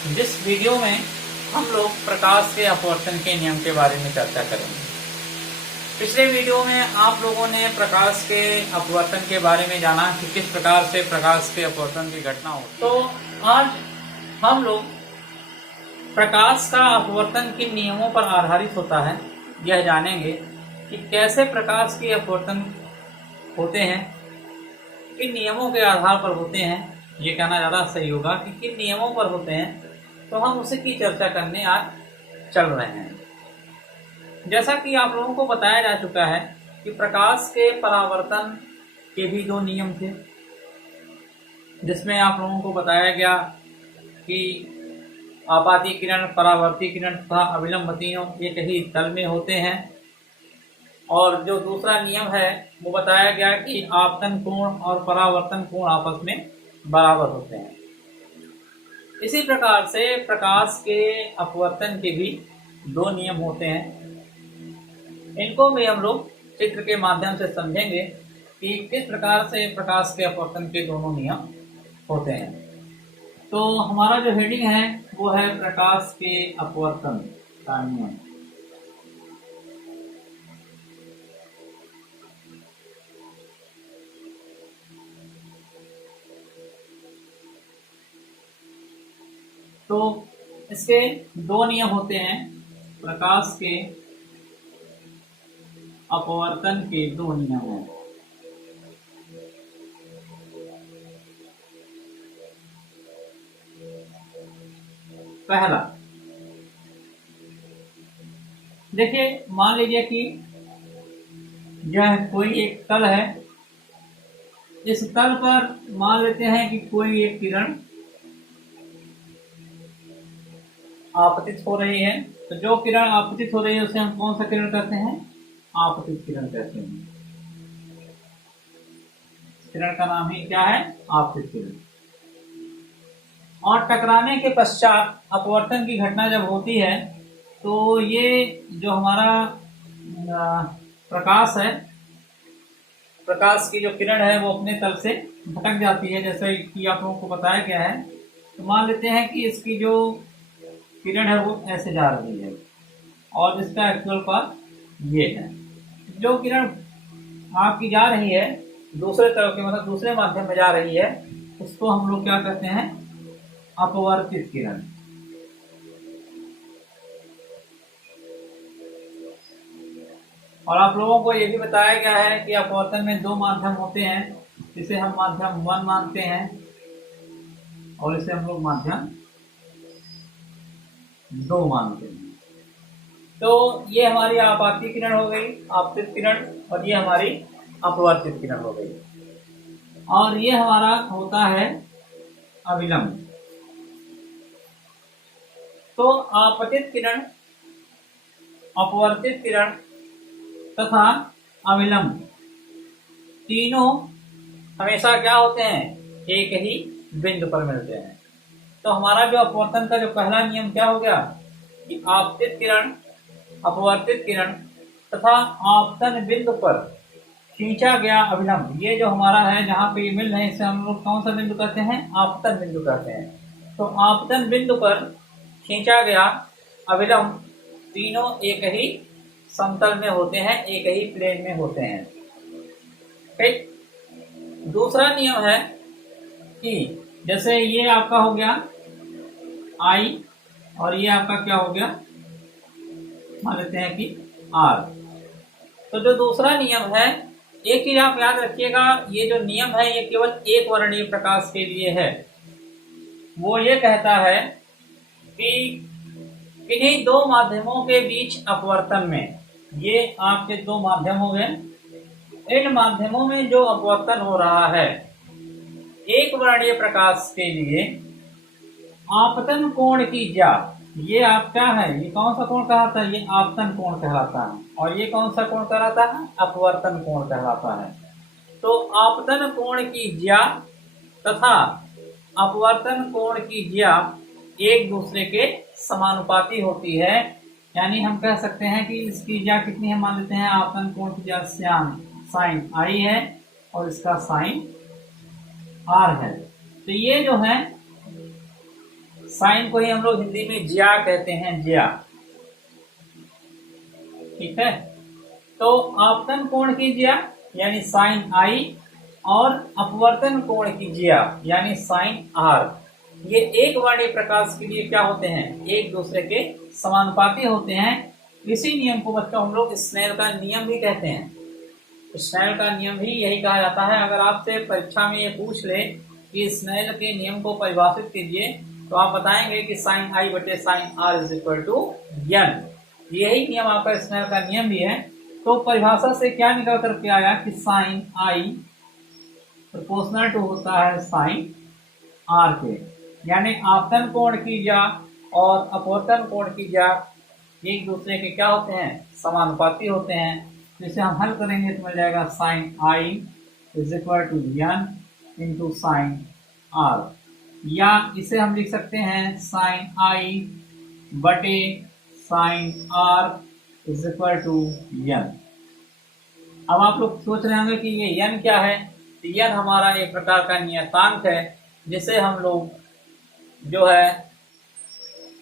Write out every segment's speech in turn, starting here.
जिस वीडियो में हम लोग प्रकाश के अपवर्तन के नियम के बारे में चर्चा करेंगे। पिछले वीडियो में आप लोगों ने प्रकाश के अपवर्तन के बारे में जाना कि किस प्रकार से प्रकाश के अपवर्तन की घटना हो। तो आज हम लोग प्रकाश का अपवर्तन किन नियमों पर आधारित होता है यह जानेंगे कि कैसे प्रकाश के अपवर्तन होते हैं, किन नियमों के आधार पर होते हैं। ये कहना ज़्यादा सही होगा कि किन नियमों पर होते हैं, तो हम उसी की चर्चा करने आज चल रहे हैं। जैसा कि आप लोगों को बताया जा चुका है कि प्रकाश के परावर्तन के भी दो नियम थे, जिसमें आप लोगों को बताया गया कि आपाती किरण, परावर्ती किरण तथा अविलंब तीनों एक ही तल में होते हैं। और जो दूसरा नियम है वो बताया गया कि आपतन कोण और परावर्तन कोण आपस में बराबर होते हैं। इसी प्रकार से प्रकाश के अपवर्तन के भी दो नियम होते हैं। इनको भी हम लोग चित्र के माध्यम से समझेंगे कि किस प्रकार से प्रकाश के अपवर्तन के दोनों नियम होते हैं। तो हमारा जो हेडिंग है वो है प्रकाश के अपवर्तन का नियम। तो इसके दो नियम होते हैं, प्रकाश के अपवर्तन के दो नियम हैं। पहला, देखिए मान लीजिए कि यह कोई एक तल है। इस तल पर मान लेते हैं कि कोई एक किरण आपतित हो रही है। तो जो किरण आपतित हो रही है उसे हम कौन सा किरण कहते हैं? आपतित किरण कहते हैं। किरण का नाम ही क्या है? आपतित किरण। और टकराने के पश्चात अपवर्तन की घटना जब होती है तो ये जो हमारा प्रकाश है, प्रकाश की जो किरण है वो अपने तल से भटक जाती है, जैसे कि आप लोगों को बताया गया है। तो मान लेते हैं कि इसकी जो किरण है वो ऐसे जा रही है और इसका एक्चुअल पाथ ये है। जो किरण आपकी जा रही है दूसरे तरफ के, मतलब दूसरे माध्यम में जा रही है, उसको हम लोग क्या कहते हैं? अपवर्तित किरण। और आप लोगों को ये भी बताया गया है कि अपवर्तन में दो माध्यम होते हैं, इसे हम माध्यम 1 मानते हैं और इसे हम लोग माध्यम 2 मानते हैं। तो ये हमारी आपाती किरण हो गई, आपतित किरण, और ये हमारी अपवर्तित किरण हो गई। और ये हमारा होता है अविलंब। तो आपतित किरण, अपवर्तित किरण तथा अविलंब तीनों हमेशा क्या होते हैं? एक ही बिंदु पर मिलते हैं। तो हमारा जो अपवर्तन का जो पहला नियम क्या हो गया कि आपतित किरण, अपवर्तित किरण तथा आपतन बिंदु पर खींचा गया अविलंब, ये जो हमारा है जहां पे ये मिल रहे हैं इसे हम लोग कौन सा बिंदु कहते हैं? आपतन बिंदु कहते हैं। तो आपतन बिंदु पर खींचा गया अविलंब तीनों एक ही समतल में होते हैं, एक ही प्लेन में होते हैं। ठीक। दूसरा नियम है कि जैसे ये आपका हो गया I और ये आपका क्या हो गया? मान लेते हैं कि R। तो जो दूसरा नियम है, एक चीज आप याद रखिएगा, ये जो नियम है ये केवल एक वर्णीय प्रकाश के लिए है। वो ये कहता है कि किन्हीं दो माध्यमों के बीच अपवर्तन में, ये आपके दो माध्यम हो गए, इन माध्यमों में जो अपवर्तन हो रहा है एक वर्णीय प्रकाश के लिए आपतन कोण की ज्या, ये आप क्या है? ये कौन सा कोण कहलाता है? ये आपतन कोण कहलाता है। और ये कौन सा कोण कहलाता है? अपवर्तन कोण कहलाता है। तो आपतन कोण की ज्या तथा अपवर्तन कोण की ज्या एक दूसरे के समानुपाती होती है। यानी हम कह सकते हैं कि इसकी ज्या कितनी है? मान लेते हैं आपतन कोण की ज्या साइन I है और इसका साइन R है। तो ये जो है साइन को ही हम लोग हिंदी में ज्या कहते हैं, ज्या। ठीक है, तो आपतन कोण की ज्या यानी साइन आई और अपवर्तन कोण की ज्या यानी साइन आर, ये एक वर्णीय प्रकाश के लिए क्या होते हैं, एक दूसरे के समानुपाती होते हैं। इसी नियम को बच्चों हम लोग स्नेल का नियम भी कहते हैं। स्नेल का नियम भी यही कहा जाता है। अगर आपसे परीक्षा में ये पूछ ले कि स्नेल के नियम को परिभाषित कीजिए, तो आप बताएंगे कि साइन आई बटे sine R is equal to N. यही नियम आपका स्नेल का नियम भी है। तो परिभाषा से क्या निकल करके आया कि साइन आई प्रोपोर्शनल टू होता है साइन आर के, यानी आपतन कोण की ज्या और अपवर्तन कोण की ज्या एक दूसरे के क्या होते हैं, समानुपाती होते हैं। तो इसे हम हल करेंगे तो मिल जाएगा sine I is equal to N into sine R, या इसे हम लिख सकते हैं साइन आई बटे sine R is equal to N. अब आप लोग सोच रहे होंगे कि ये एन क्या है। तो एन हमारा एक प्रकार का नियतांक है जिसे हम लोग जो है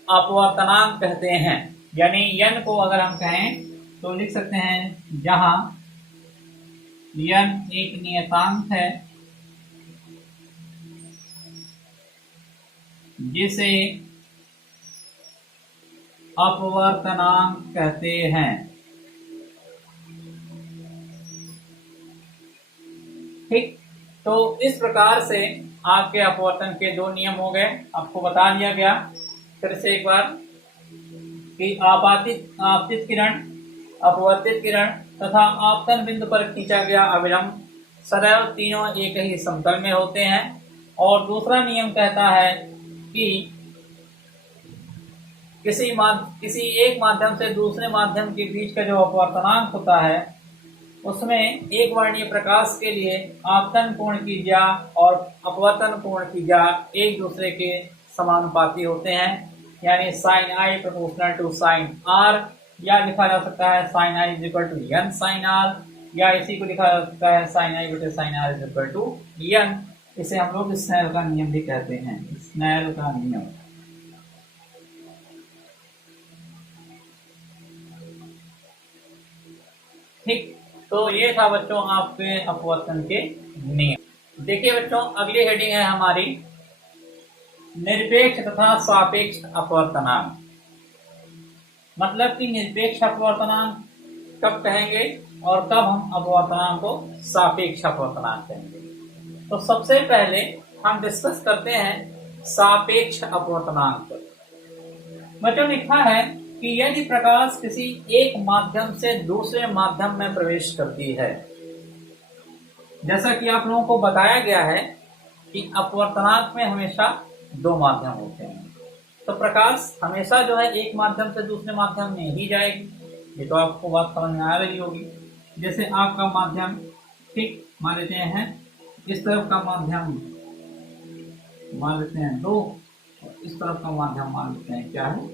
अपवर्तनांक कहते हैं। यानी एन को अगर हम कहें तो लिख सकते हैं जहां एन एक नियतांक है जिसे अपवर्तनांक कहते हैं। ठीक, तो इस प्रकार से आपके अपवर्तन के दो नियम हो गए, आपको बता दिया गया। फिर से एक बार कि आपतित किरण, अपवर्तित किरण तथा आपतन बिंदु पर खींचा गया अविलंब सदैव तीनों एक ही समतल में होते हैं। और दूसरा नियम कहता है कि किसी एक माध्यम से दूसरे माध्यम के बीच का जो अपवर्तनांक होता है उसमें एक वर्णीय प्रकाश के लिए आपतन कोण की ज्या और अपवर्तन कोण की ज्या एक दूसरे के समानुपाती होते हैं। यानी sine I proportional to sine R, या लिखा जा सकता है sine I is equal to N sine R, या इसी को लिखा जा सकता है साइन आई बटे sine R is equal to N. इसे हम लोग स्नेल का नियम भी कहते हैं, स्नेल का नियम। ठीक, तो ये था बच्चों आपके अपवर्तन के नियम। देखिए बच्चों, अगली हेडिंग है हमारी निरपेक्ष तथा सापेक्ष अपवर्तनांक। मतलब कि निरपेक्ष अपवर्तनांक कब कहेंगे और कब हम अपवर्तनांक को सापेक्ष अपवर्तनांक कहेंगे। तो सबसे पहले हम डिस्कस करते हैं सापेक्ष अपवर्तनांक। बच्चों लिखा है कि यदि प्रकाश किसी एक माध्यम से दूसरे माध्यम में प्रवेश करती है, जैसा कि आप लोगों को बताया गया है कि अपवर्तनांक में हमेशा दो माध्यम होते हैं, तो प्रकाश हमेशा जो है एक माध्यम से दूसरे माध्यम में ही जाएगी। ये तो आपको बात समझ में आ रही होगी। जैसे आपका माध्यम, ठीक, मान लेते हैं इस तरफ का माध्यम मान लेते हैं 2 और इस तरफ का माध्यम मान लेते हैं क्या है,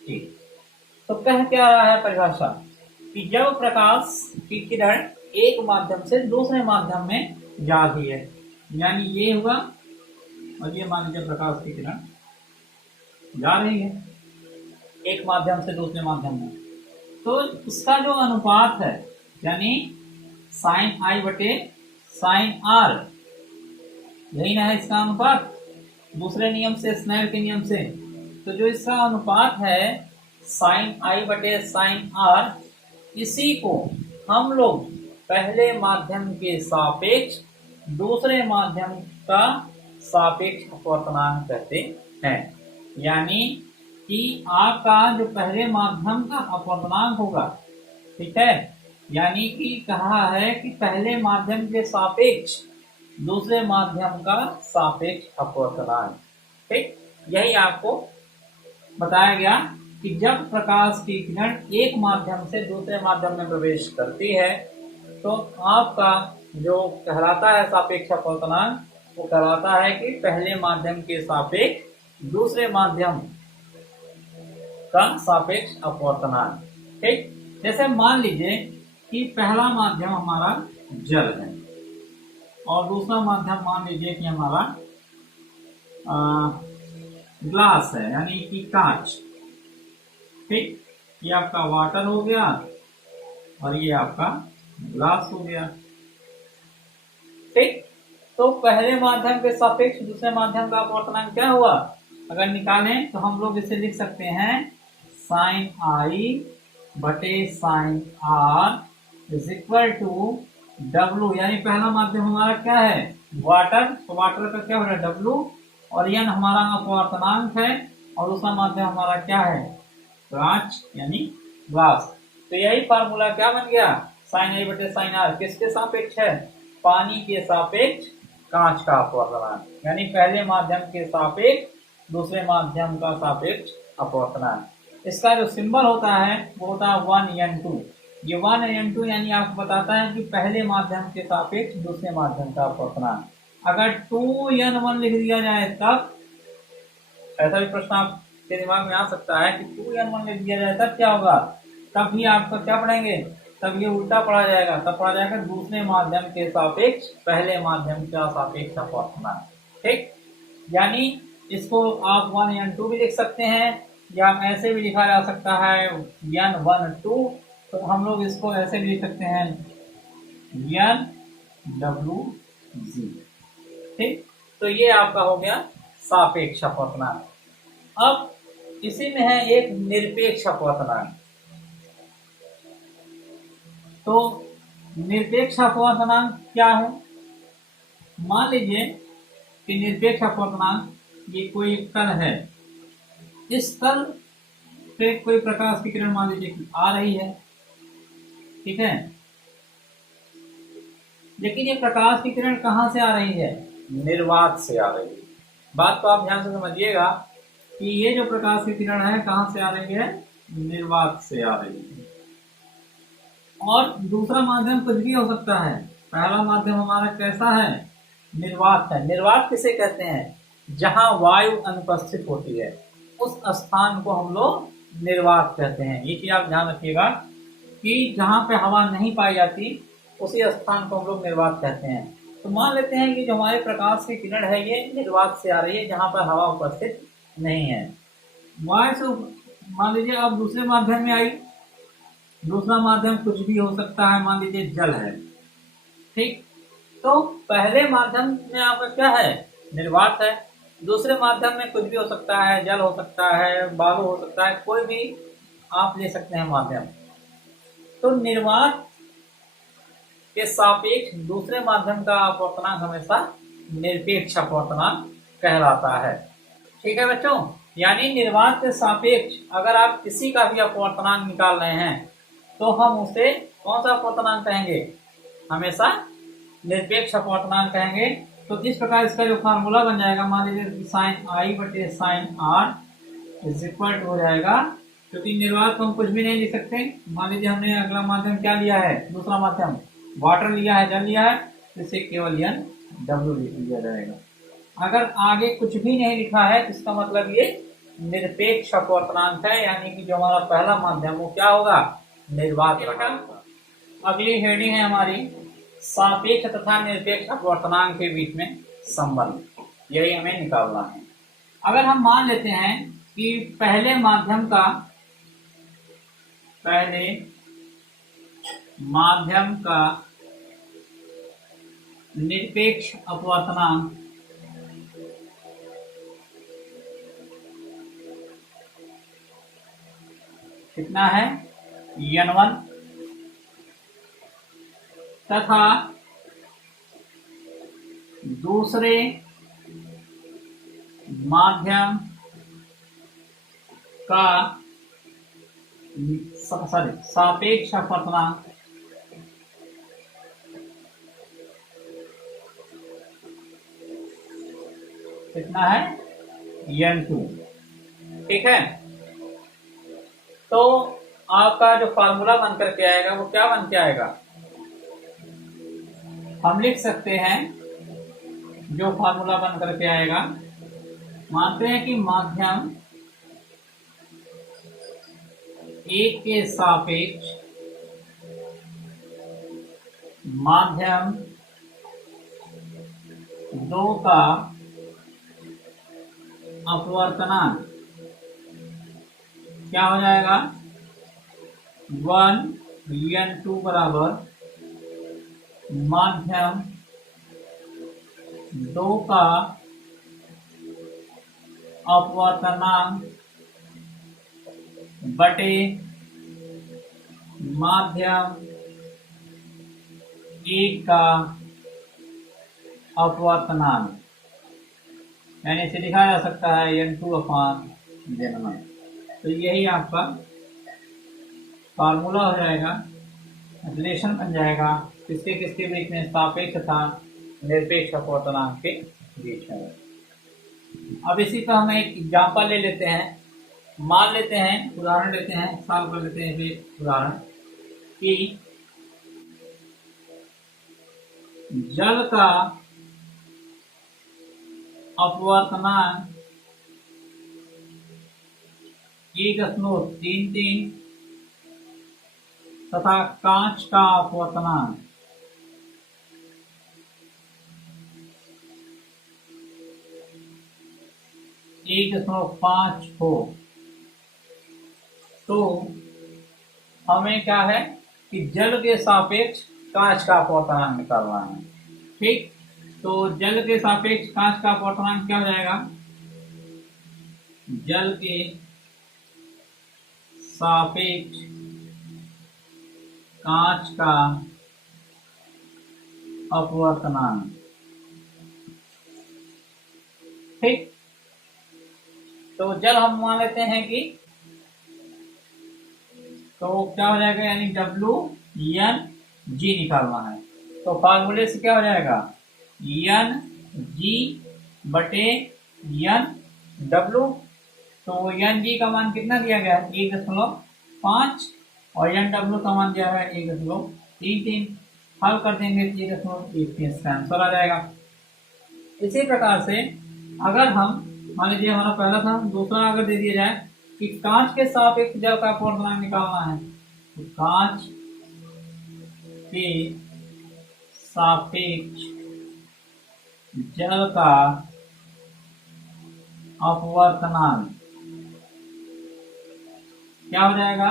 ठीक। तो कह क्या रहा है परिभाषा कि जब प्रकाश की किरण एक माध्यम से दूसरे माध्यम में जा रही है, यानी ये हुआ और ये मान लीजिए प्रकाश की किरण जा रही है एक माध्यम से दूसरे माध्यम में, तो इसका जो अनुपात है यानी साइन आई बटे साइन आर, यही ना है इसका अनुपात दूसरे नियम से, स्नेल के नियम से। तो जो इसका अनुपात है साइन आई बटे साइन आर, इसी को हम लोग पहले माध्यम के सापेक्ष दूसरे माध्यम का सापेक्ष अपवर्तनांक कहते हैं। यानी कि आपका जो पहले माध्यम का अपवर्तनांक होगा, ठीक है, यानी कि कहा है कि पहले माध्यम के सापेक्ष दूसरे माध्यम का सापेक्ष अपवर्तनांक। ठीक, यही आपको बताया गया कि जब प्रकाश की किरण एक माध्यम से दूसरे माध्यम में प्रवेश करती है तो आपका जो कहलाता है सापेक्ष अपवर्तनांक, वो कहलाता है कि पहले माध्यम के सापेक्ष दूसरे माध्यम का सापेक्ष अपवर्तनांक। ठीक, जैसे मान लीजिए कि पहला माध्यम हमारा जल है और दूसरा माध्यम मान लीजिए कि हमारा ग्लास है यानी कि कांच। ठीक, ये आपका वाटर हो गया और ये आपका ग्लास हो गया। ठीक, तो पहले माध्यम के सापेक्ष दूसरे माध्यम का अपवर्तनांक क्या हुआ, अगर निकालें तो हम लोग इसे लिख सकते हैं साइन आई बटे sine R is equal to W, यानी पहला माध्यम हमारा क्या है वाटर, तो वाटर का क्या हो रहा है डब्लू, और यन हमारा अपवर्तनांक है, और दूसरा माध्यम हमारा क्या है कांच यानी ग्लास। तो यही फार्मूला क्या बन गया साइन आई बटे साइन आर किसके सापेक्ष है, पानी के सापेक्ष कांच का अपवर्तनांक, यानी पहले माध्यम के सापेक्ष दूसरे माध्यम का सापेक्ष अपवर्तनांक। इसका जो सिंबल होता है वो होता है 1n2। ये 1n2 यानी आपको बताता है कि पहले माध्यम के सापेक्ष दूसरे माध्यम का अपवर्तनांक। अगर 2n1 लिख दिया जाए तब, ऐसा भी प्रश्न आपके दिमाग में आ सकता है कि 2n1 लिख दिया जाए तब क्या होगा, तब भी आपको क्या पढ़ेंगे, तब ये उल्टा पढ़ा जाएगा, तब पढ़ा जाएगा दूसरे माध्यम के सापेक्ष पहले माध्यम का सापेक्ष अपवर्तनांक। ठीक, यानी इसको आप 1n2 भी लिख सकते हैं, या ऐसे भी लिखा जा सकता है n12, तो हम लोग इसको ऐसे भी लिख सकते हैं NWG। ठीक, तो ये आपका हो गया सापेक्ष अपवर्तनांक। अब इसी में है एक निरपेक्ष अपवर्तनांक। तो निरपेक्ष अपवर्तनांक क्या है, मान लीजिए कि निरपेक्ष अपवर्तनांक ये कोई एक तल है, इस तल पे कोई प्रकाश की किरण मान लीजिए कि आ रही है, ठीक है, लेकिन ये प्रकाश की किरण कहां से आ रही है, निर्वात से आ रही है। बात को आप ध्यान से समझिएगा कि ये जो प्रकाश की किरण है कहां से आ रही है, निर्वात से आ रही है। और दूसरा माध्यम कुछ भी हो सकता है, पहला माध्यम हमारा कैसा है निर्वात है। निर्वात किसे कहते हैं, जहां वायु अनुपस्थित होती है उस स्थान को हम लोग निर्वात कहते हैं। ये चीज आप ध्यान रखिएगा कि जहां पे हवा नहीं पाई जाती उसी स्थान को हम लोग निर्वात कहते हैं। तो मान लेते हैं कि जो हमारे प्रकाश की किरण है ये निर्वात से आ रही है जहां पर हवा उपस्थित नहीं है। वायु से मान लीजिए अब दूसरे माध्यम में आई, दूसरा माध्यम कुछ भी हो सकता है, मान लीजिए जल है। ठीक, तो पहले माध्यम में आपका क्या है निर्वात है, दूसरे माध्यम में कुछ भी हो सकता है, जल हो सकता है, बालू हो सकता है, कोई भी आप ले सकते हैं माध्यम। तो निर्वात के सापेक्ष दूसरे माध्यम का अपवर्तनांक हमेशा निरपेक्ष अपवर्तनांक कहलाता है। ठीक है बच्चों, यानी निर्वात के सापेक्ष अगर आप किसी का भी अपवर्तनांक निकाल रहे हैं तो हम उसे कौन सा अपवर्तनांक कहेंगे, हमेशा निरपेक्ष अपवर्तनांक कहेंगे। तो इस प्रकार इसका जो फार्मूला बन जाएगा, मान लीजिए साइन आई बटे sine R is equal to हो जाएगा, क्योंकि निर्वात को हम कुछ भी नहीं लिख सकते। मान लीजिए हमने अगला माध्यम क्या लिया है, दूसरा माध्यम वाटर लिया है, जल लिया है, तो इसे केवल NW लिख दिया जाएगा। अगर आगे कुछ भी नहीं लिखा है इसका मतलब ये निरपेक्ष अपवर्तनांक है, यानी कि जो हमारा पहला माध्यम वो क्या होगा निर्वात रहा। अगली हेडिंग है हमारी सापेक्ष तथा निरपेक्ष अपवर्तनांक के बीच में संबंध, यही हमें निकालना है। अगर हम मान लेते हैं कि पहले माध्यम का निरपेक्ष अपवर्तनांक कितना है n1, तथा दूसरे माध्यम का सापेक्ष अपवर्तनांक कितना है n2। ठीक है, तो आपका जो फार्मूला बन करके आएगा वो क्या बन के आएगा, हम लिख सकते हैं जो फार्मूला बन करके आएगा, मानते हैं कि माध्यम एक के सापेक्ष माध्यम दो का अपवर्तनांक क्या हो जाएगा, 1n2 बराबर माध्यम 2 का अपवर्तनांक बटे माध्यम 1 का अपवर्तनांक, यानी इसे लिखा जा सकता है n2/n1। तो यही आपका फार्मूला हो जाएगा, रिलेशन बन जाएगा किसके किसके बीच में, सापेक्ष तथा निरपेक्ष अपवर्तनांक के बीच में। अब इसी पर हम एक एग्जांपल ले लेते हैं, मान लेते हैं, उदाहरण लेते हैं, सॉल्व कर लेते हैं फिर उदाहरण कि जल का अपवर्तनांक 1.33 तथा कांच का अपवर्तनांक 1.5 हो, तो हमें क्या है कि जल के सापेक्ष कांच का अपवर्तनांक निकालना है। ठीक, तो जल के सापेक्ष कांच का अपवर्तनांक क्या हो जाएगा, जल के सापेक्ष कांच का अपवर्तनांक। ठीक, तो जल हम मान लेते हैं कि, तो क्या हो जाएगा, यानी WNG निकालना है। तो फार्मूले से क्या हो जाएगा, NG बटे NW। तो NG का मान कितना दिया गया है, 1.5, और NW का मान दिया है 1.33। हल कर देंगे 1.13 इसका आंसर आ जाएगा। इसी प्रकार से अगर हम मान लीजिए हमारा पहला था, दूसरा अगर दे दिया जाए कि कांच के सापेक्ष जल का अपवर्तनांक निकालना है, तो कांच के सापेक्ष जल का अपवर्तनांक क्या हो जाएगा,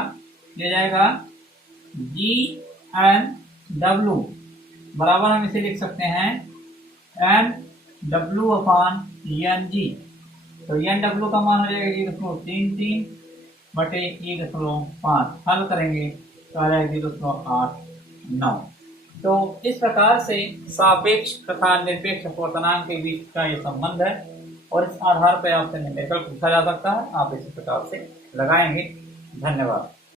ये जाएगा GNW बराबर, हम इसे लिख सकते हैं NW/NG। तो NW का मान हो जाएगा 1.33 बटे 1.5। हल करेंगे तो आ जाएगा 0.89। तो इस प्रकार से सापेक्ष तथा निरपेक्ष अपवर्तनांक के बीच का ये संबंध है, और इस आधार पर आपसे न्यूमेरिकल पूछा जा सकता है, आप इसी प्रकार से लगाएंगे। धन्यवाद।